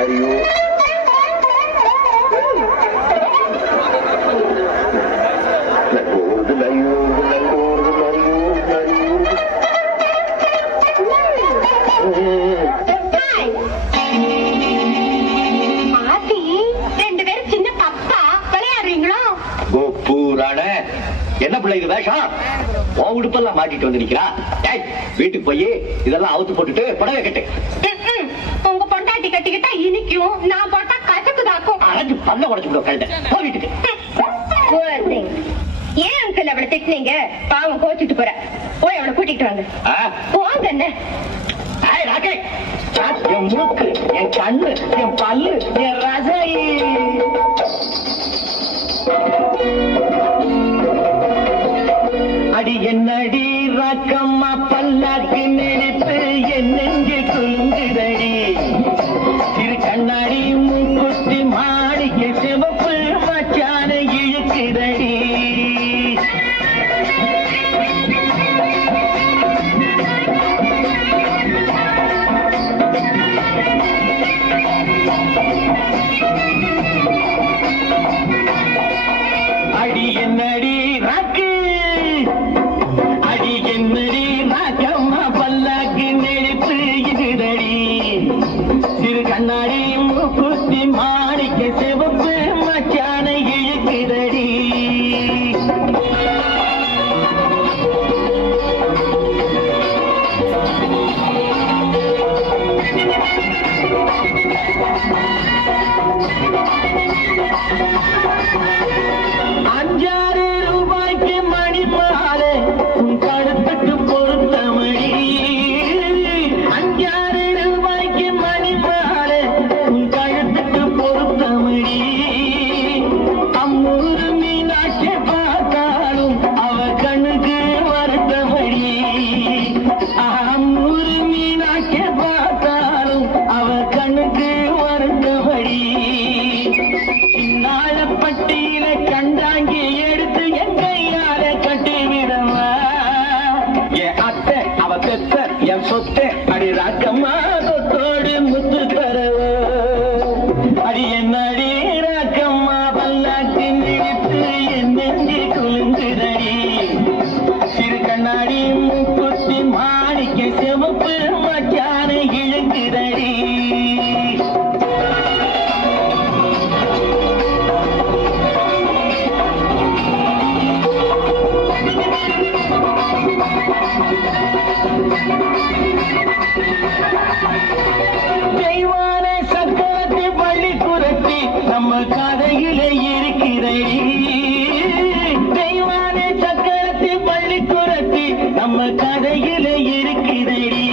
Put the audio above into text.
நிறைய என்ன பிள்ளை இது வேஷம்? உன் உடுப்பெல்லாம் மாட்டிட்டு வந்து நிக்கிறா. வீட்டுக்கு போய் இதெல்லாம் அவுத்து போட்டுட்டு புடவை கட்டு. உங்க பொண்டாட்டி கட்டிக்கிட்டா இனிக்கும், நான் போட்டா கசக்குதாக்கும். அரைஞ்சு பல்ல உடைச்சு விட கழுத. போ வீட்டுக்கு. ஏன் அங்கிள் அவளை திட்டினீங்க? பாவம் கோச்சிட்டு போற. போய் அவளை கூட்டிட்டு வாங்க. போங்க. என்ன என் மூக்கு, என் கண்ணு, என் பல்லு, என் ரசை. அடி என்னடி ராக்கம்மா பல்லாக்கு நினைத்து என் நெஞ்சு குலுங்குதடி. சிறு கண்ணாடி மூக்குத்தி மாடிக்க சிவப்பு மச்சான இழுக்குதடி. அடி என்னடி ராக்கு, அடி என்னடி ராக்கம்மா பல்லாக்கு நெளிப்பு இதுதடி. சிறு கண்ணாடி மூக்குத்தி மாணிக்க சிவப்பு மச்சான இழுக்குதடி. ₹5 மணி மாலை உன் கழுத்துக்கு பொருத்தமணி. ₹5 மணி மாலை உன் கழுத்துக்கு பொருத்தமணி. அம்மூரு மீனாட்சி பார்த்தாலும் அவ கண்ணுக்கு வருத்தமணி. அம்மூரு மீனாட்சி பார்த்தாலும் அவ கண்ணுக்கு வருத்தமணி. சின்னாளப்பட்டியில கண்டாங்கி எடுத்து என் கையால கட்டி விடவா. என் அத்தை அவ பெத்த என் சொத்தை அடி ராக்கம்மா சொத்தோடு முத்து தரவோ. அடி என்னடி ராக்கம்மா பல்லாக்கு நினைத்து என் நெஞ்சு குலுங்குதடி. சிறு கண்ணாடி மூக்குத்தி மாணிக்க சிவப்பு மச்சான இழுக்குதடி. தெய்வான சக்கரத்து பள்ளி குரத்தி நம்ம கதையிலே இருக்கிறடி. தெய்வான சக்கரத்து பள்ளி குரத்தி நம்ம கதையிலே இருக்கிறடி.